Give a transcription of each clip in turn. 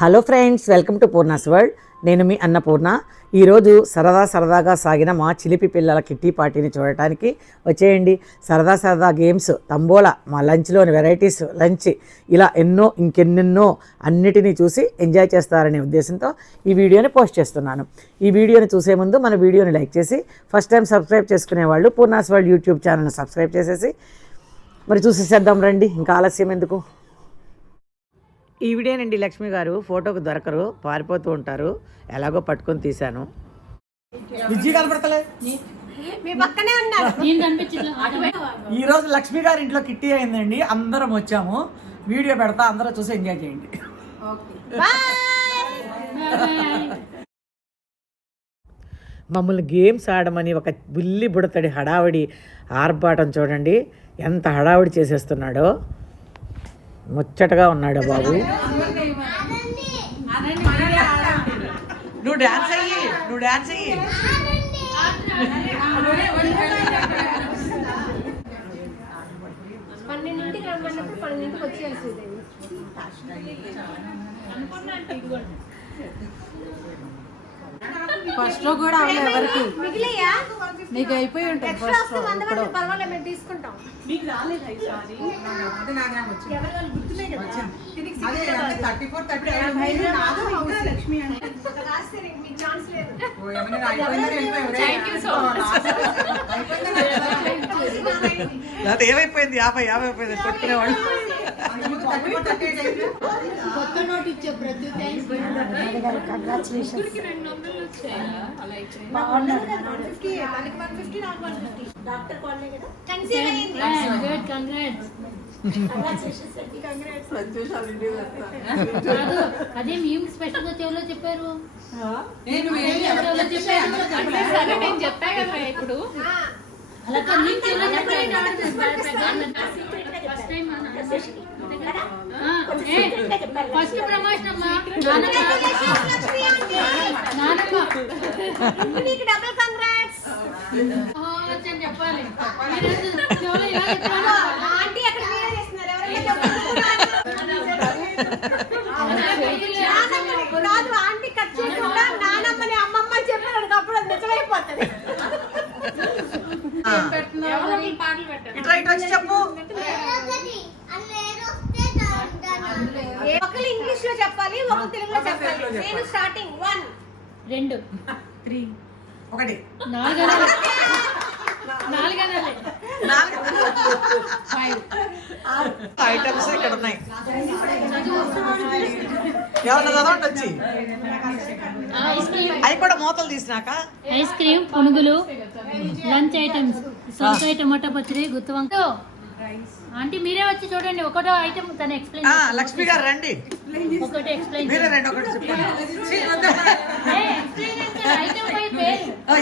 Hello friends, welcome to Poorna's world. నేను మీ అన్నపూర్ణ. ఈరోజు సరదాగా సాగిన మా చిలిపి పిల్లల కిట్టి పార్టీని చూడటానికి వచ్చేయండి. సరదా గేమ్స్, తంబోలా, మా లంచ్లోని వెరైటీస్ లంచ్, ఇలా ఇంకెన్నెన్నో అన్నిటినీ చూసి ఎంజాయ్ చేస్తారనే ఉద్దేశంతో ఈ వీడియోని పోస్ట్ చేస్తున్నాను. ఈ వీడియోని చూసే ముందు మన వీడియోని లైక్ చేసి, ఫస్ట్ టైం సబ్స్క్రైబ్ చేసుకునే వాళ్ళు పూర్ణాస్ వరల్డ్ యూట్యూబ్ ఛానల్ని సబ్స్క్రైబ్ చేసేసి మరి చూసేసేద్దాం రండి. ఇంకా ఆలస్యం ఎందుకు. ఈవిడేనండి లక్ష్మి గారు. ఫోటోకు దొరకరు, పారిపోతూ ఉంటారు. ఎలాగో పట్టుకొని తీశాను. విజయ్ కనపడతలే, ఈరోజు లక్ష్మి గారి ఇంట్లో కిట్టి అయిందండి. అందరం వచ్చాము, వీడియో పెడతా, అందరూ చూసి ఎంజాయ్ చేయండి. మమ్మల్ని గేమ్స్ ఆడమని ఒక బుల్లి బుడతడి హడావిడి ఆర్భాటం చూడండి, ఎంత హడావిడి చేసేస్తున్నాడో. ముచ్చటగా ఉన్నాడు బాబు. నువ్వు డాన్స్ అయ్యి. ఫస్ట్ లో కూడా ఎవరికి నీకు అయిపోయి ఉంటుంది. ఫస్ట్ తీసుకుంటాం. ఏమైపోయింది? 50 అయిపోయింది కొట్టుకునేవాళ్ళు. కొత్త నోట్ ఇచ్చే ప్రతి అదే మేము స్పెషల్ గా చెవులో చెప్పారు. చెప్పా కదా ఇప్పుడు. అలా ఫస్ట్ ప్రమోషన్ అమ్మా. చెప్పాలి. ఆంటీ కట్ చేయకుండా నానమ్మని అమ్మమ్మ చెప్పాడు. అప్పుడు అది నిజమైపోతుంది. ఒకరు ఇంగ్లీష్ లో చెప్పాలి, ఒకరు తెలుగులో చెప్పాలి. నేను స్టార్టింగ్ 1 2 3 1 4 ఐటమ్స్ ఇక్కడ ఉన్నాయి. ఎవరన్నా చదవండి వచ్చి. అవి కూడా మూతలు తీసినాక ఐస్ క్రీమ్, పునుగులు, లంచ్ ఐటమ్స్, సొరకాయ టమాటా పచ్చడి, గుత్తి వంకాయ. ఆంటీ మీరే వచ్చి చూడండి. ఒకటో ఐటమ్ తను ఎక్స్ప్లెయిన్. లక్ష్మి గారు రండి, ఒకటి ఎక్స్ప్లెయిన్. మీరే రండి, ఒకటి చెప్పండి.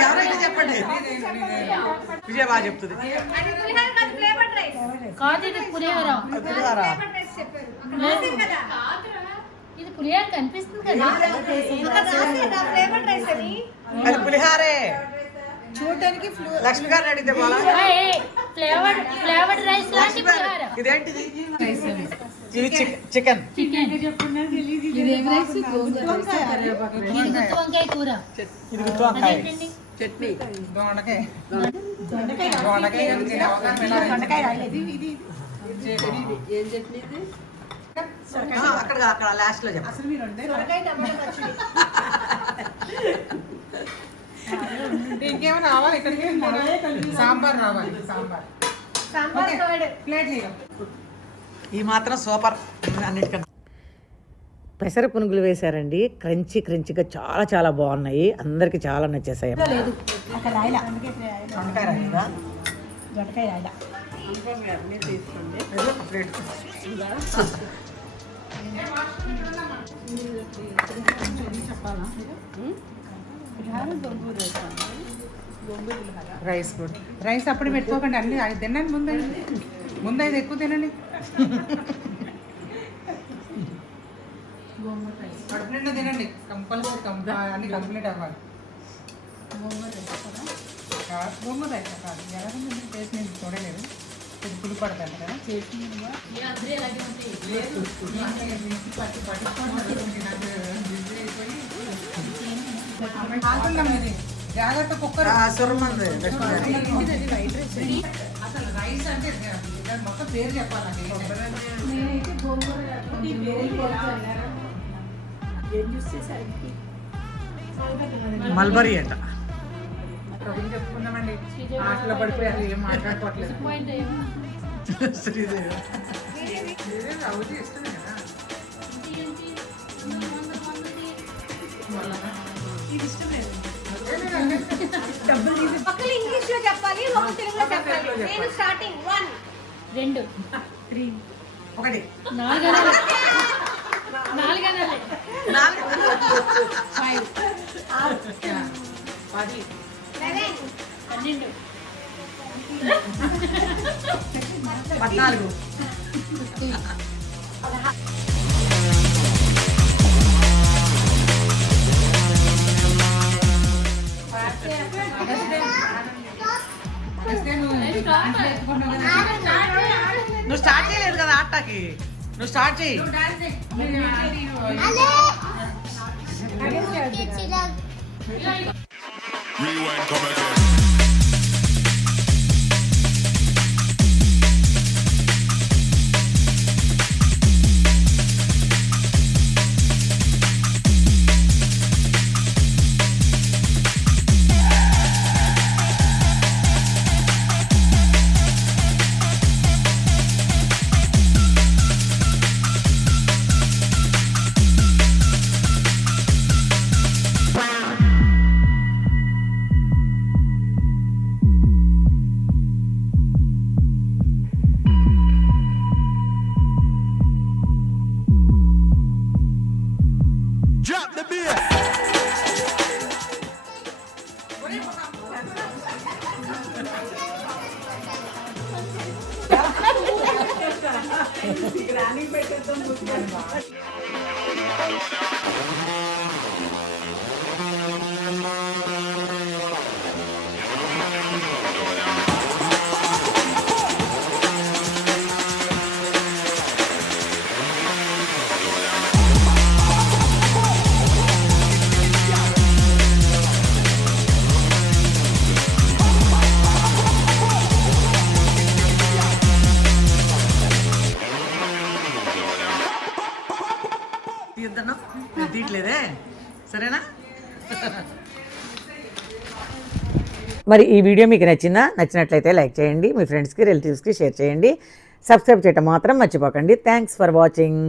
ఎవరైతే చెప్పండి. విజయ బాగా చెప్తుంది. కాదు, ఇది పులిహోర. ఇది పులిహోర కనిపిస్తుంది కదా. అది పులిహారే చూడటానికి. లక్ష్మి గారిని అడిగితే ఫ్లేవర్డ్ రైస్ లాంటి పులిహోర. ఇదేంటిది? ఇది చికెన్. ఇది గుత్తి వంకాయ కూర. ఇది గుత్తి వంకాయ చట్నీ. అక్కడ లాస్ట్ లో చెప్పండి. ఇంకేమైనా రావాలి ఇక్కడికి. సాంబార్ రావాలి. సాంబార్ ప్లేట్. ఈ మాత్రం సూపర్. అన్నిటికన్నా పెసర పునుగులు వేశారండి. క్రంచిగా చాలా బాగున్నాయి. అందరికి చాలా నచ్చేసాయి. రైస్ అప్పుడు పెట్టుకోకండి. అన్ని అది తినండి. ముందు అది ఎక్కువ తినండి. కడుపు నిండా తినండి. కంపల్సరీ అన్ని కంప్లీట్ అవ్వాలి. గోంగూర రైస్ కాదు. ఎలా టేస్ట్ నేను చూడలేదు. ఇది పులుపు పడతాను కదా చేసి కాల్తున్నాం ఇది జాగ్రత్త కుక్కర్ సురమంది అసలు రైస్ అంటే దాని మొత్తం పేరు చెప్పాలండి మల్బరీ అంట. చెప్పుకున్నామండి ఆటలో పడిపోయారు ఏం మాట్లాడుకోవట్లేదు పాయింట్ ఏమో. శ్రీదేవి అవుతే ఇష్టమే కదా ఒకరు ఇంగ్లీష్ లో చెప్పాలి ఒకరు తెలుగులో చెప్పాలి నేను స్టార్టింగ్ 1 2 3 ఒకటి 4 అనాలి 4 అనాలి 10 12 14 నువ్వు స్టార్ట్ చేయలేదు కదా ఆటకి, నువ్వు స్టార్ట్ చేయి. Rewind, come again. Drop the bass. తీద్దాను, నేను తీయట్లేదే, సరేనా? మరి ఈ వీడియో మీకు నచ్చినట్లయితే లైక్ చేయండి, మీ ఫ్రెండ్స్కి రిలేటివ్స్కి షేర్ చేయండి, సబ్స్క్రైబ్ చేయడం మాత్రం మర్చిపోకండి. Thanks for watching.